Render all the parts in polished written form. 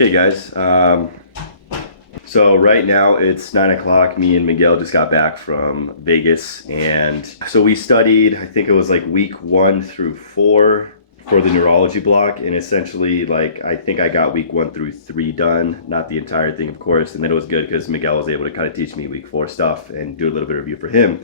Okay guys, so right now it's 9 o'clock. Me and Miguel just got back from Vegas, and so we studied, I think it was like week 1 through 4 for the neurology block, and essentially like I think I got week 1 through 3 done, not the entire thing of course, and then it was good because Miguel was able to kind of teach me week 4 stuff and do a little bit of review for him.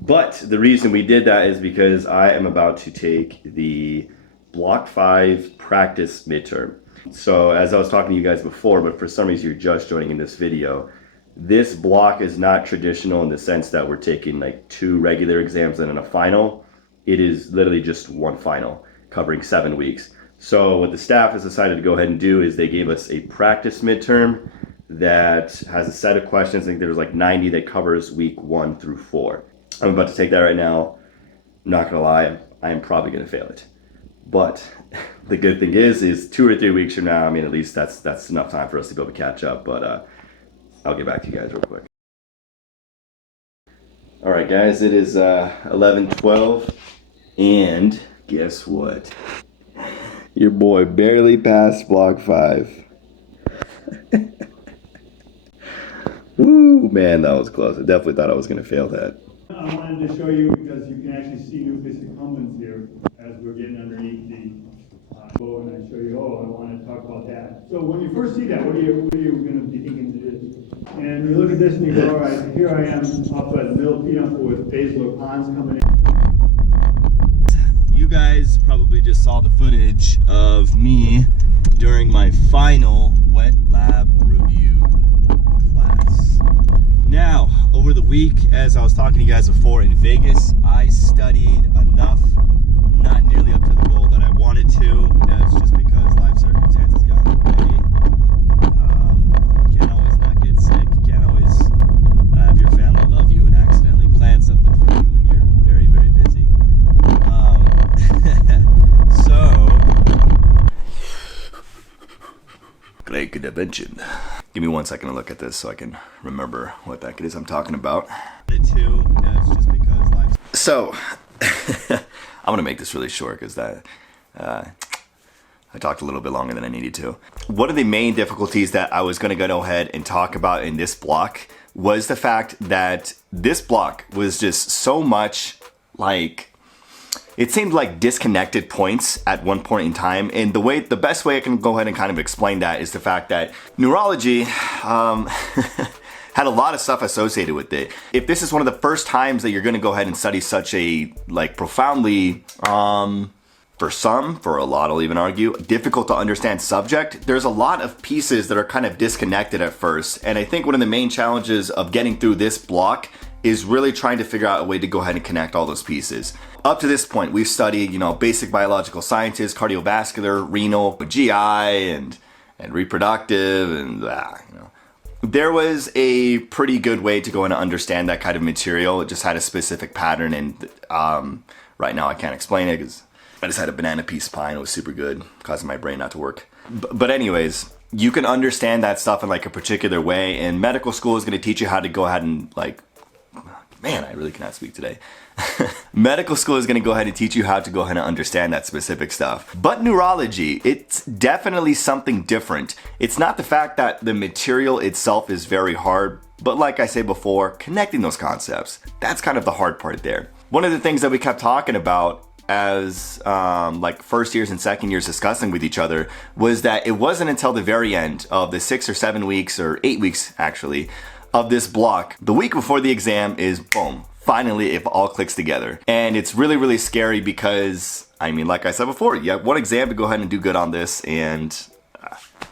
But the reason we did that is because I am about to take the block 5 practice midterm. So as I was talking to you guys before, but for some reason you're just joining in this video, this block is not traditional in the sense that we're taking like 2 regular exams and then a final. It is literally just 1 final covering 7 weeks. So what the staff has decided to go ahead and do is they gave us a practice midterm that has a set of questions. I think there's like 90 that covers week 1 through 4. I'm about to take that right now. I'm not gonna lie, I am probably gonna fail it. But the good thing is 2 or 3 weeks from now, I mean, at least that's enough time for us to be able to catch up. But I'll get back to you guys real quick. All right, guys, it is 11:12, and guess what? Your boy barely passed block 5. Woo, man, that was close. I definitely thought I was gonna fail that. I wanted to show you because you can actually see nucleus accumbens here as we're getting underneath the bow, and I show you, I want to talk about that. So when you first see that, what are you going to be thinking it is? And you look at this and you go, all right, here I am up at the middle peduncle with basilar pons coming in. You guys probably just saw the footage of me during my final wet lab review class. Now, over the week, as I was talking to you guys before in Vegas, I studied enough, not nearly up to the goal that I wanted to. That's just because life circumstances got in the way. You can't always not get sick. You can't always have your family love you and accidentally plan something for you when you're very, very busy. So, great intervention. Give me 1 second to look at this so I can remember what that is I'm talking about. So, I'm gonna make this really short because I talked a little bit longer than I needed to. One of the main difficulties that I was gonna go ahead and talk about in this block was the fact that this block was just so much like, it seemed like disconnected points at one point in time, and the best way I can go ahead and kind of explain that is the fact that neurology had a lot of stuff associated with it. If this is one of the first times that you're going to go ahead and study such a like profoundly, for a lot, I'll even argue, difficult to understand subject, there's a lot of pieces that are kind of disconnected at first, and I think one of the main challenges of getting through this block is really trying to figure out a way to go ahead and connect all those pieces. Up to this point, we've studied, basic biological sciences, cardiovascular, renal, GI, and reproductive, and There was a pretty good way to go and understand that kind of material. It just had a specific pattern, and right now I can't explain it because I just had a banana piece pie and it was super good, causing my brain not to work. But anyways, you can understand that stuff in like a particular way, and medical school is going to teach you how to go ahead and man, I really cannot speak today. Medical school is going to go ahead and teach you how to go ahead and understand that specific stuff. But neurology, it's definitely something different. It's not the fact that the material itself is very hard, but like I said before, connecting those concepts, that's kind of the hard part there. One of the things that we kept talking about as like first years and second years discussing with each other was that it wasn't until the very end of the 6 or 7 weeks, or 8 weeks actually, of this block, the week before the exam is boom, finally it all clicks together. And it's really, really scary because, I mean, like I said before, you have 1 exam to go ahead and do good on this, and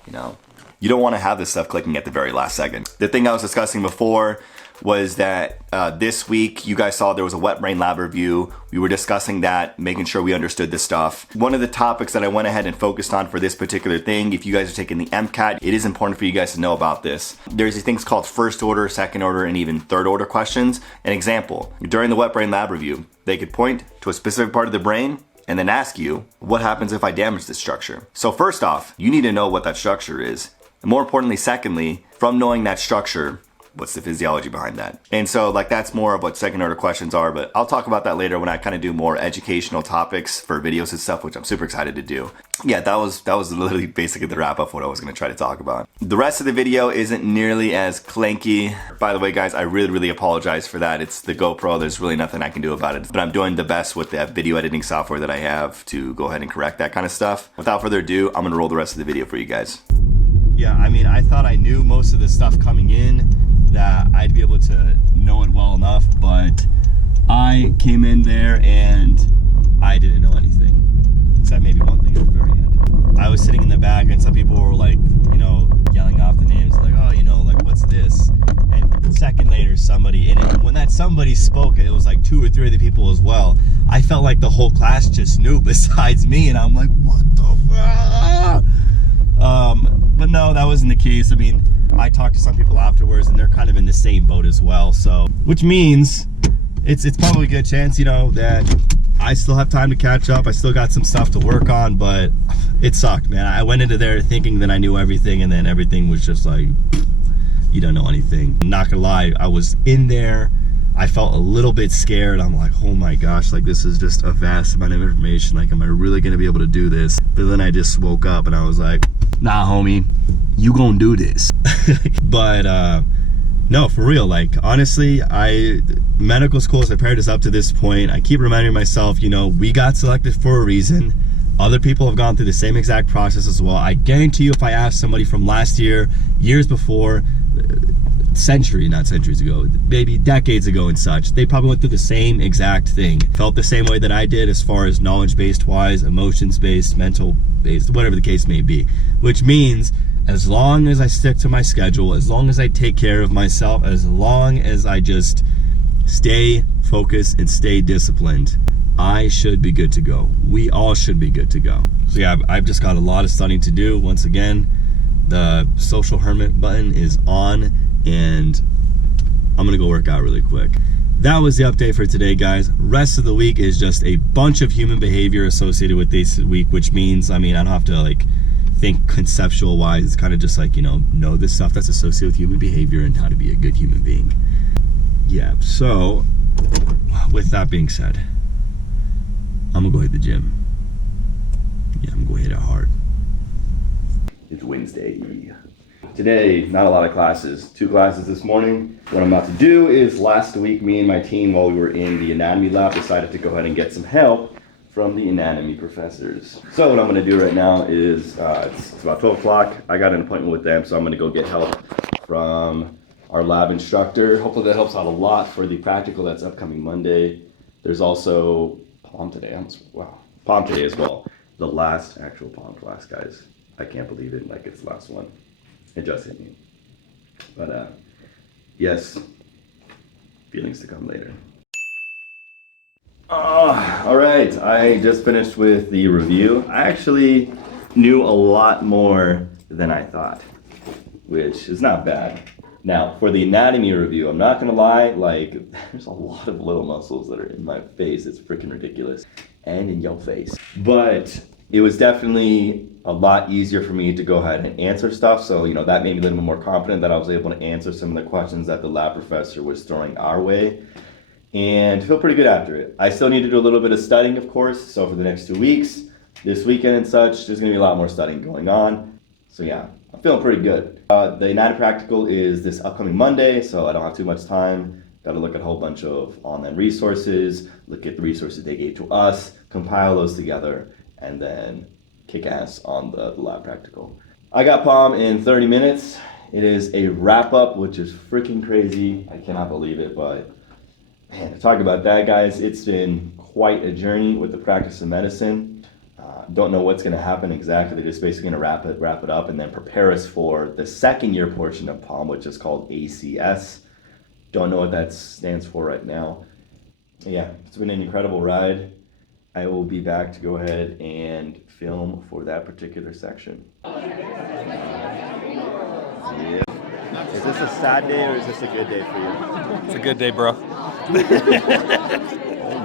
you don't want to have this stuff clicking at the very last second. The thing I was discussing before was that this week you guys saw there was a wet brain lab review. We were discussing that, making sure we understood this stuff. One of the topics that I went ahead and focused on for this particular thing, if you guys are taking the MCAT, it is important for you guys to know about this. There's these things called first order, second order, and even third order questions. An example, during the wet brain lab review, they could point to a specific part of the brain and then ask you, what happens if I damage this structure? So first off, you need to know what that structure is. And more importantly, secondly, from knowing that structure, what's the physiology behind that? And so like that's more of what second order questions are, but I'll talk about that later when I kind of do more educational topics for videos and stuff, which I'm super excited to do. Yeah, that was literally basically the wrap up of what I was going to try to talk about. The rest of the video isn't nearly as clanky. By the way, guys, I really apologize for that. It's the GoPro. There's really nothing I can do about it, but I'm doing the best with that video editing software that I have to go ahead and correct that kind of stuff. Without further ado, I'm going to roll the rest of the video for you guys. Yeah, I mean, I thought I knew most of the stuff coming in, that I'd be able to know it well enough, but I came in there and I didn't know anything, except maybe one thing at the very end. I was sitting in the back and some people were like, you know, yelling off the names, like, oh, you know, like, what's this? And a second later, somebody, and when that somebody spoke, it was like 2 or 3 other people as well. I felt like the whole class just knew besides me, and I'm like, what the fuck? But no, that wasn't the case. I mean, I talked to some people afterwards and they're kind of in the same boat as well. So, which means it's probably a good chance, you know, that I still have time to catch up. I still got some stuff to work on, but it sucked, man. I went into there thinking that I knew everything, and then everything was just like, you don't know anything. I'm not gonna lie, I was in there. I felt a little bit scared. I'm like, oh my gosh, like this is just a vast amount of information. Like, am I really gonna be able to do this? But then I just woke up and I was like, nah, homie, you gonna do this. But no, for real, like honestly, medical school has prepared us up to this point. I keep reminding myself, you know, we got selected for a reason. Other people have gone through the same exact process as well. I guarantee you, if I asked somebody from last year, years before, not centuries ago, maybe decades ago and such, they probably went through the same exact thing. Felt the same way that I did as far as knowledge-based wise, emotions-based, mental-based, whatever the case may be. Which means, as long as I stick to my schedule, as long as I take care of myself, as long as I just stay focused and stay disciplined, I should be good to go. We all should be good to go. So yeah, I've just got a lot of studying to do. Once again, the social hermit button is on, and I'm gonna go work out really quick. That was the update for today, guys. Rest of the week is just a bunch of human behavior associated with this week, which means, I mean, I don't have to like think conceptual wise. It's kind of just like, you know this stuff that's associated with human behavior and how to be a good human being. Yeah, so with that being said, I'm gonna go hit the gym. Yeah, I'm gonna go hit it hard. It's Wednesday. Today, not a lot of classes. 2 classes this morning. What I'm about to do is, last week, me and my team, while we were in the anatomy lab, decided to go ahead and get some help from the anatomy professors. So what I'm gonna do right now is, it's about 12 o'clock. I got an appointment with them, so I'm gonna go get help from our lab instructor. Hopefully that helps out a lot for the practical that's upcoming Monday. There's also Palm today. Wow, Palm today as well. The last actual Palm class, guys. I can't believe it, like it's the last one. It just hit me. But yes, feelings to come later. All right, I just finished with the review. I actually knew a lot more than I thought, which is not bad. Now, for the anatomy review, I'm not gonna lie, like, there's a lot of little muscles that are in my face. It's freaking ridiculous. And in your face. But it was definitely a lot easier for me to go ahead and answer stuff. So, you know, that made me a little bit more confident that I was able to answer some of the questions that the lab professor was throwing our way. And feel pretty good after it. I still need to do a little bit of studying, of course. So for the next 2 weeks, this weekend and such, there's gonna be a lot more studying going on. So yeah, I'm feeling pretty good. The anatomy practical is this upcoming Monday, so I don't have too much time. Got to look at a whole bunch of online resources, look at the resources they gave to us, compile those together, and then kick ass on the lab practical. I got Palm in 30 minutes. It is a wrap up, which is freaking crazy. I cannot believe it, but man, to talk about that, guys, it's been quite a journey with the practice of medicine. Don't know what's going to happen exactly. They're just basically going to wrap it up and then prepare us for the second year portion of Palm, which is called ACS. Don't know what that stands for right now. Yeah, it's been an incredible ride. I will be back to go ahead and film for that particular section. Yeah. Is this a sad day or is this a good day for you? It's a good day, bro. Oh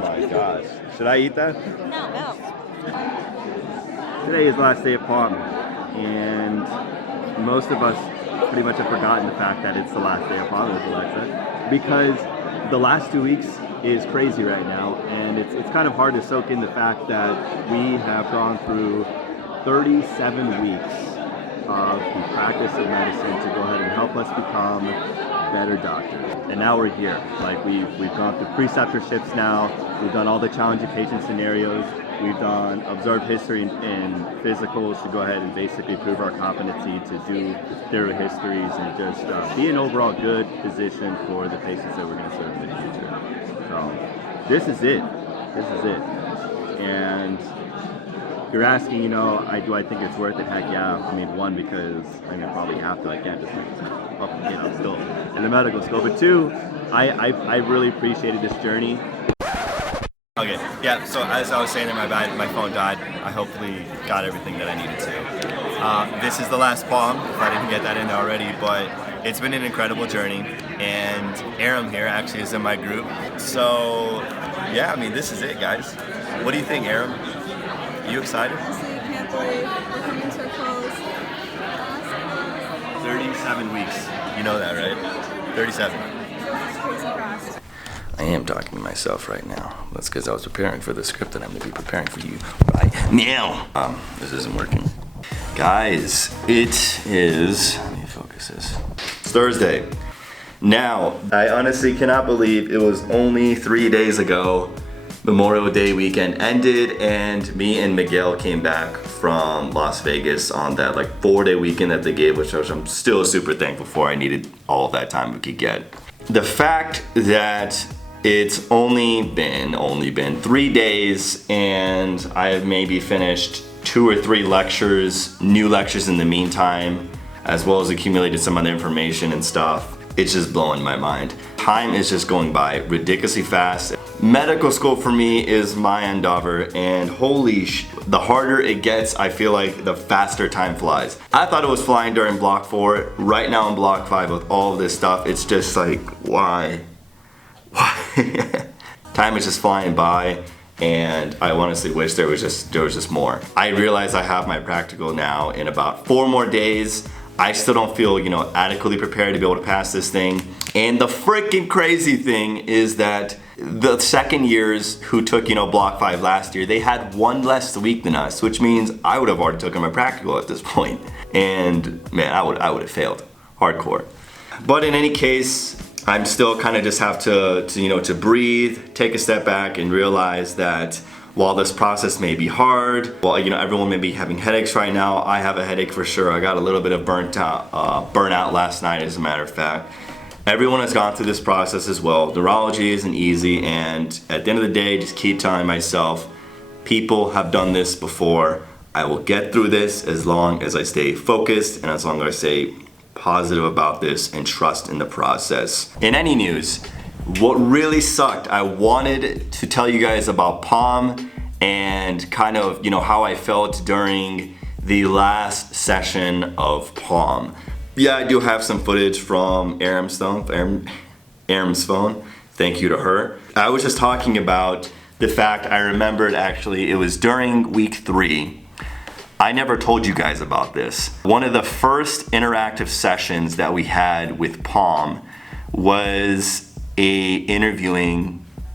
my gosh. Should I eat that? No. Today is the last day of Palm, and most of us pretty much have forgotten the fact that it's the last day of Father's, Alexa, because the last 2 weeks is crazy right now, and it's kind of hard to soak in the fact that we have gone through 37 weeks of the practice of medicine to go ahead and help us become better doctors. And now we're here. Like we've gone through preceptorships now, we've done all the challenging patient scenarios, we've done observed history and physicals to go ahead and basically prove our competency to do thorough histories and just be an overall good physician for the patients that we're going to serve in the future. So this is it. This is it. And you're asking, you know, do I think it's worth it? Heck yeah. I mean, one, because I probably have to. I can't just, still in the medical school. But two, I really appreciated this journey. Okay, yeah, so as I was saying, my phone died. I hopefully got everything that I needed to. This is the last palm, if I didn't get that in there already, but it's been an incredible journey. And Aram here actually is in my group. So, yeah, I mean, this is it, guys. What do you think, Aram? You excited? Honestly, you can't believe we're coming to a close. 37 weeks. You know that, right? 37. It's crazy fast. I am talking to myself right now. That's because I was preparing for the script that I'm going to be preparing for you right now. This isn't working. Guys, it is, let me focus this. It's Thursday. Now, I honestly cannot believe it was only 3 days ago Memorial Day weekend ended and me and Miguel came back from Las Vegas on that 4-day weekend that they gave, which I'm still super thankful for. I needed all of that time we could get. The fact that it's only been 3 days and I have maybe finished 2 or 3 lectures, new lectures in the meantime, as well as accumulated some other information and stuff. It's just blowing my mind. Time is just going by ridiculously fast. Medical school for me is my endeavor, and the harder it gets, I feel like the faster time flies. I thought it was flying during block 4. Right now in block 5 with all of this stuff, it's just like, why? Time is just flying by, and I honestly wish there was just more. I realize I have my practical now in about 4 more days. I still don't feel, adequately prepared to be able to pass this thing. And the freaking crazy thing is that the second years who took, block 5 last year, they had 1 less week than us, which means I would have already taken my practical at this point. And man, I would have failed hardcore. But in any case, I'm still kind of just have to breathe, take a step back and realize that while this process may be hard, everyone may be having headaches right now. I have a headache for sure. I got a little bit of burnout last night, as a matter of fact. Everyone has gone through this process as well. Neurology isn't easy, and at the end of the day, just keep telling myself, people have done this before. I will get through this as long as I stay focused and as long as I stay positive about this and trust in the process. In any news, what really sucked, I wanted to tell you guys about Palm and kind of, how I felt during the last session of Palm. Yeah, I do have some footage from Aram's phone. Thank you to her. I was just talking about the fact I remembered actually, it was during week 3. I never told you guys about this. One of the first interactive sessions that we had with Palm was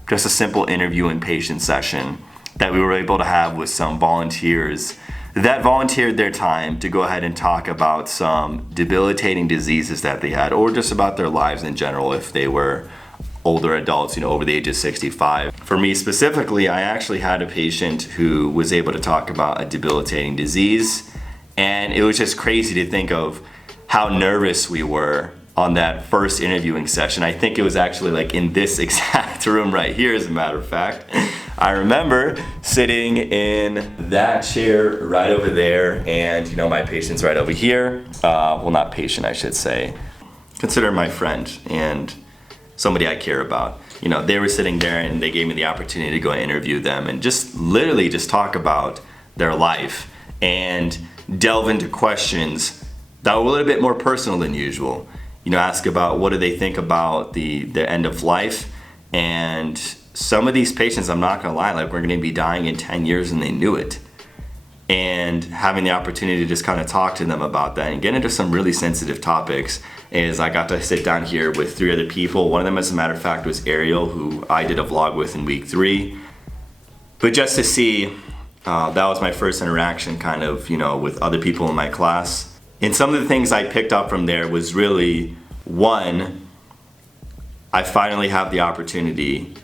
just a simple interviewing patient session that we were able to have with some volunteers that volunteered their time to go ahead and talk about some debilitating diseases that they had, or just about their lives in general if they were older adults, over the age of 65. For me specifically, I actually had a patient who was able to talk about a debilitating disease, and it was just crazy to think of how nervous we were on that first interviewing session. I think it was actually in this exact room right here, as a matter of fact. I remember sitting in that chair right over there, and my patient's right over here. Well, not patient, I should say. Consider my friend and somebody I care about. They were sitting there and they gave me the opportunity to go and interview them and just literally just talk about their life and delve into questions that were a little bit more personal than usual. Ask about what do they think about the end of life. And some of these patients, I'm not gonna lie, we're gonna be dying in 10 years and they knew it. and having the opportunity to just kind of talk to them about that and get into some really sensitive topics is I got to sit down here with 3 other people. One of them, as a matter of fact, was Ariel, who I did a vlog with in week 3. But just to see, that was my first interaction kind of, with other people in my class. And some of the things I picked up from there was really, one, I finally have the opportunity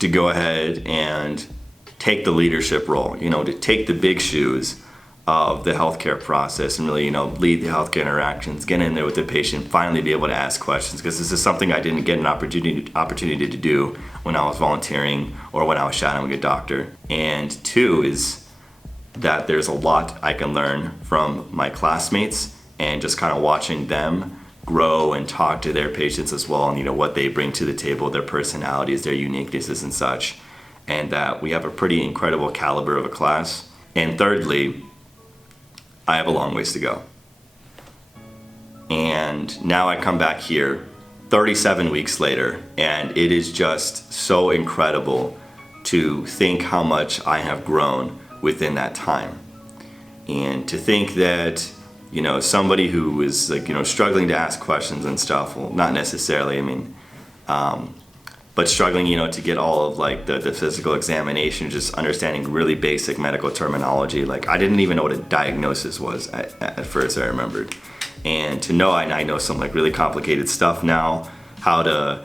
to go ahead and take the leadership role, to take the big shoes of the healthcare process and really, lead the healthcare interactions, get in there with the patient, finally be able to ask questions, because this is something I didn't get an opportunity to do when I was volunteering or when I was shadowing a doctor. And 2 is that there's a lot I can learn from my classmates and just kind of watching them grow and talk to their patients as well, and what they bring to the table, their personalities, their uniquenesses and such, and that we have a pretty incredible caliber of a class. And thirdly, I have a long ways to go. And now I come back here 37 weeks later, and it is just so incredible to think how much I have grown within that time. And to think that, somebody who is struggling to ask questions and stuff, well, not necessarily, but struggling, to get all of the physical examination, just understanding really basic medical terminology. I didn't even know what a diagnosis was at first, I remembered. And to know, I know some really complicated stuff now, how to,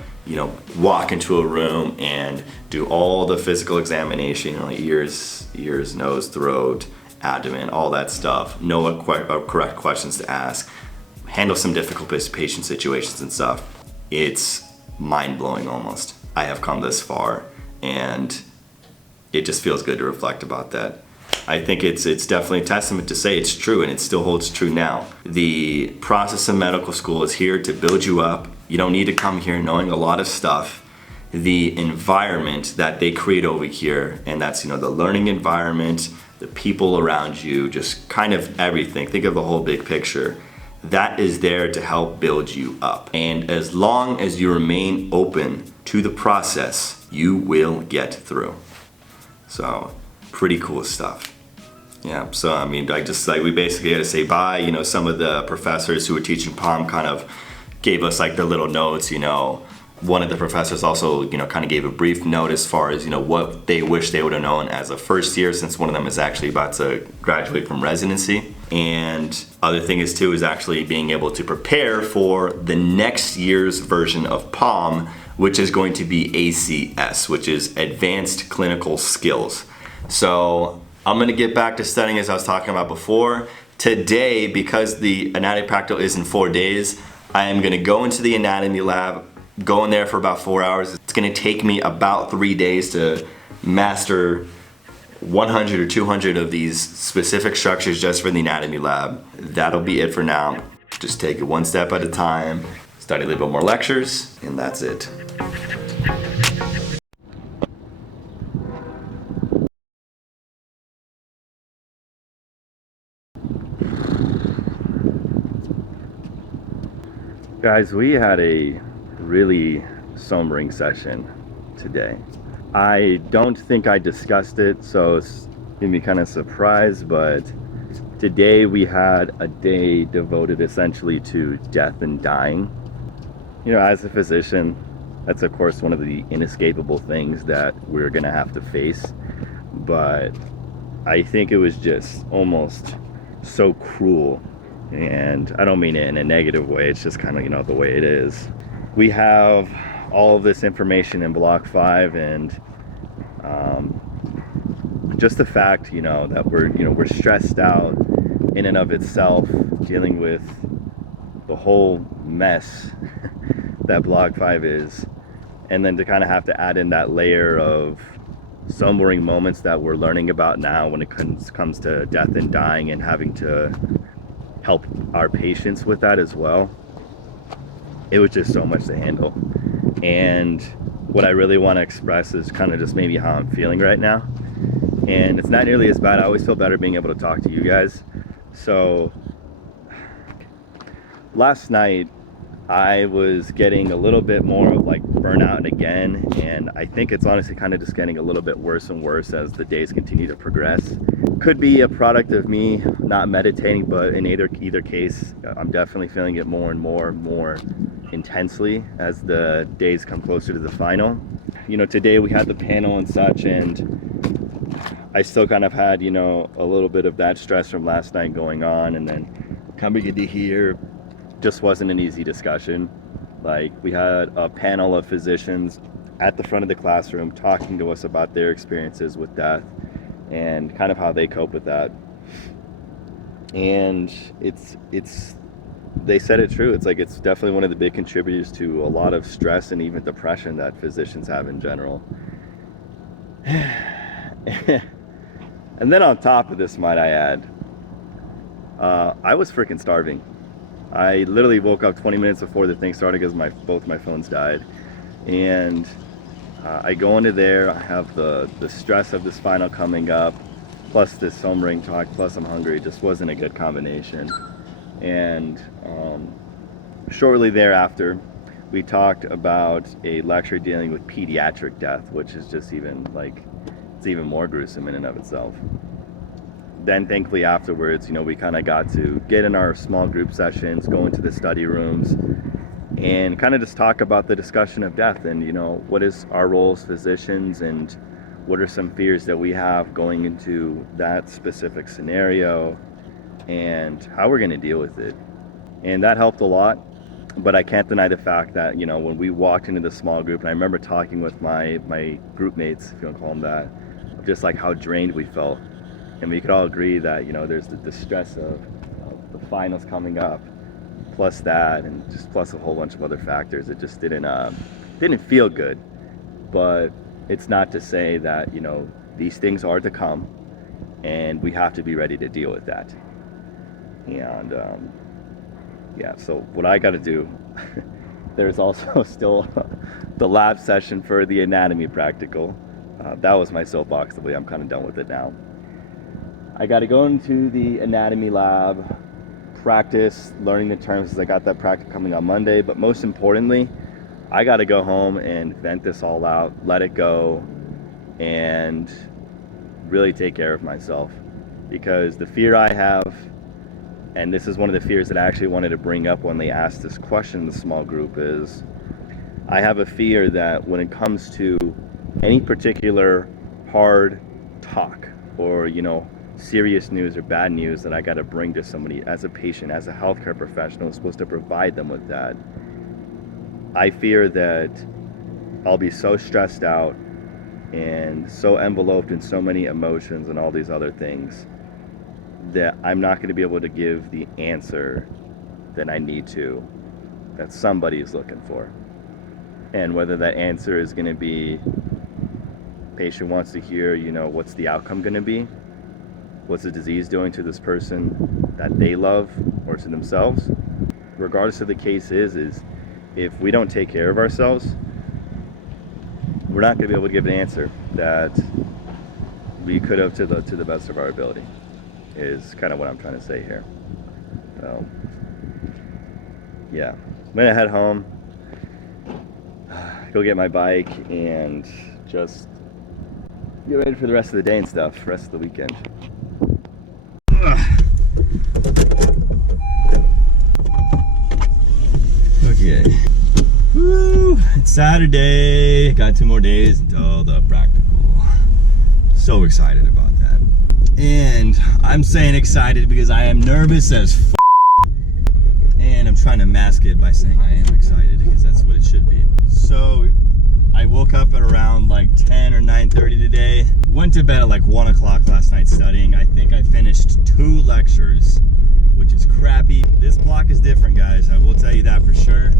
walk into a room and do all the physical examination, ears, nose, throat, abdomen, all that stuff, know what correct questions to ask, handle some difficult patient situations and stuff. It's mind-blowing almost. I have come this far, and it just feels good to reflect about that. I think it's definitely a testament to say it's true, and it still holds true now. The process of medical school is here to build you up. You don't need to come here knowing a lot of stuff. The environment that they create over here, and that's the learning environment, the people around you, just kind of everything. Think of the whole big picture. That is there to help build you up. And as long as you remain open to the process, you will get through. So, pretty cool stuff. Yeah, so we basically had to say bye. Some of the professors who were teaching POM kind of gave us their little notes. One of the professors also, kind of gave a brief note as far as, what they wish they would have known as a first year, since one of them is actually about to graduate from residency. And other thing is actually being able to prepare for the next year's version of POM, which is going to be ACS, which is Advanced Clinical Skills. So I'm gonna get back to studying as I was talking about before. Today, because the anatomy practical is in 4 days, I am gonna go into the anatomy lab, go in there for about 4 hours. It's gonna take me about 3 days to master 100 or 200 of these specific structures just for the anatomy lab. That'll be it for now. Just take it one step at a time, study a little bit more lectures, and that's it. Guys, we had a really sombering session today. I don't think I discussed it, so it's gonna be kind of surprised, but today we had a day devoted essentially to death and dying. As a physician, that's of course one of the inescapable things that we're gonna have to face, but I think it was just almost so cruel. And I don't mean it in a negative way, it's just kind of, the way it is. We have all of this information in block 5, and just the fact, that we're stressed out in and of itself, dealing with the whole mess that block 5 is, and then to kind of have to add in that layer of sombering moments that we're learning about now when it comes to death and dying, and having to help our patients with that as well. It was just so much to handle. And what I really want to express is kind of just maybe how I'm feeling right now. And it's not nearly as bad. I always feel better being able to talk to you guys. So last night I was getting a little bit more of burnout again, and I think it's honestly kind of just getting a little bit worse and worse as the days continue to progress. Could be a product of me not meditating, but in either case, I'm definitely feeling it more and more intensely as the days come closer to the final. You know, today we had the panel and such, and I still kind of had, you know, a little bit of that stress from last night going on, and then coming into here just wasn't an easy discussion. Like, we had a panel of physicians at the front of the classroom talking to us about their experiences with death and kind of how they cope with that. And it's they said it true. It's like, it's definitely one of the big contributors to a lot of stress and even depression that physicians have in general. And then on top of this, might I add, I was freaking starving. I literally woke up 20 minutes before the thing started because both my phones died. And I go into there, I have the stress of this final coming up, plus this sobering talk, plus I'm hungry. It just wasn't a good combination. And shortly thereafter, we talked about a lecture dealing with pediatric death, which is just even like, it's even more gruesome in and of itself. Then thankfully afterwards, you know, we kind of got to get in our small group sessions, go into the study rooms, and kind of just talk about the discussion of death and, you know, what is our role as physicians and what are some fears that we have going into that specific scenario and how we're going to deal with it. And that helped a lot, but I can't deny the fact that, you know, when we walked into the small group, and I remember talking with my group mates, if you want to call them that, just like how drained we felt. And we could all agree that, you know, there's the stress of the finals coming up, plus that, and just plus a whole bunch of other factors. It just didn't feel good. But it's not to say that, you know, these things are to come, and we have to be ready to deal with that. And yeah, so what I got to do, there's also still the lab session for the anatomy practical. That was my soapbox. The way I'm kind of done with it now. I got to go into the anatomy lab, practice learning the terms, because I got that practice coming on Monday. But most importantly, I got to go home and vent this all out, let it go, and really take care of myself. Because the fear I have, and this is one of the fears that I actually wanted to bring up when they asked this question in the small group, is I have a fear that when it comes to any particular hard talk or, you know, serious news or bad news that I got to bring to somebody as a patient, as a healthcare professional who's supposed to provide them with that, I fear that I'll be so stressed out and so enveloped in so many emotions and all these other things that I'm not going to be able to give the answer that I need to, that somebody is looking for. And whether that answer is going to be, patient wants to hear, you know, what's the outcome going to be? What's the disease doing to this person that they love or to themselves? Regardless of the case is if we don't take care of ourselves, we're not going to be able to give an answer that we could have to the best of our ability, is kind of what I'm trying to say here. So, yeah, I'm going to head home, go get my bike, and just get ready for the rest of the day and stuff, rest of the weekend. Okay. Woo! It's Saturday. Got 2 more days until the practical. So excited about that. And I'm saying excited because I am nervous as and I'm trying to mask it by saying I am excited because that's what it should be. So I woke up at around like 10 or 9:30 today. Went to bed at like 1 o'clock last night studying. I think I finished 2 lectures, which is crappy. This block is different, guys. I will tell you that for sure.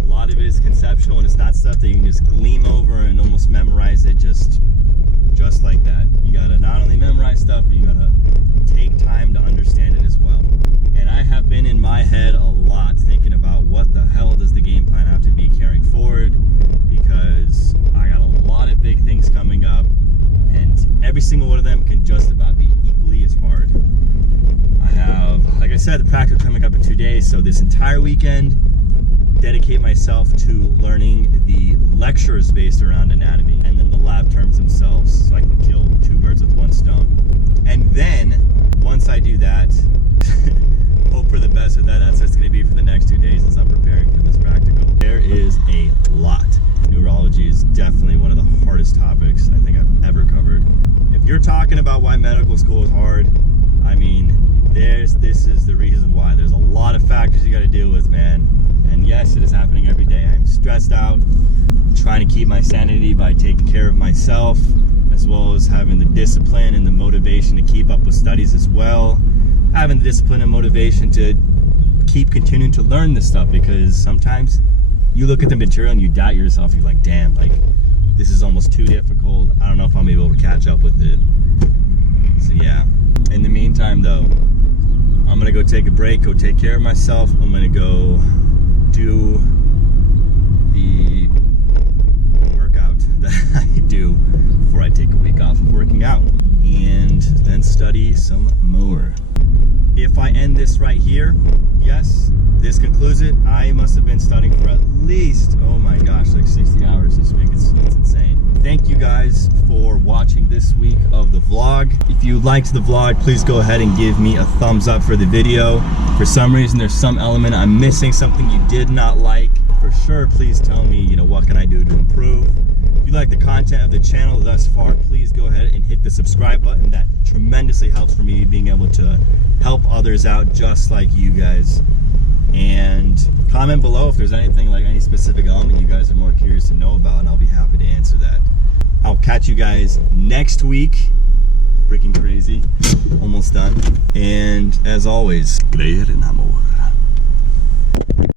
A lot of it is conceptual, and it's not stuff that you can just gleam over and almost memorize it just like that. You gotta not only memorize stuff, but you gotta take time to understand it as well. And I have been in my head a lot thinking about what the hell does the game plan have to be carrying forward, because I got a lot of big things coming up, and every single one of them can just about be equally as hard. I have, like I said, the practical coming up in 2 days, so this entire weekend dedicate myself to learning the lectures based around anatomy, and then the lab terms themselves, so I can kill two birds with one stone. And then once I do that, hope for the best with that. That's what's going to be for the next 2 days as I'm preparing for this practical. There is a lot. Neurology is definitely one of the hardest topics I think I've ever covered. If you're talking about why medical school is hard, I mean, this is the reason why. There's a lot of factors you got to deal with, man. And yes, it is happening every day. I'm stressed out, trying to keep my sanity by taking care of myself, as well as having the discipline and the motivation to keep up with studies as well. Having the discipline and motivation to keep continuing to learn this stuff, because sometimes you look at the material and you doubt yourself. You're like, damn, like this is almost too difficult. I don't know if I'm able to catch up with it. So yeah, in the meantime though, I'm gonna go take a break, go take care of myself. I'm gonna go do the workout that I do before I take a week off of working out, and then study some more. If I end this right here, yes, this concludes it. I must have been studying for at least, oh my gosh, like 60 hours this week. It's insane. Thank you guys for watching this week of the vlog. If you liked the vlog, please go ahead and give me a thumbs up for the video. For some reason, there's some element I'm missing, something you did not like. For sure, please tell me, you know, what can I do to improve? If you like the content of the channel thus far, please go ahead and hit the subscribe button. That tremendously helps for me being able to help others out just like you guys. And comment below if there's anything, like any specific element you guys are more curious to know about, and I'll be happy to answer that. I'll catch you guys next week. Freaking crazy. Almost done. And as always, creer en amor.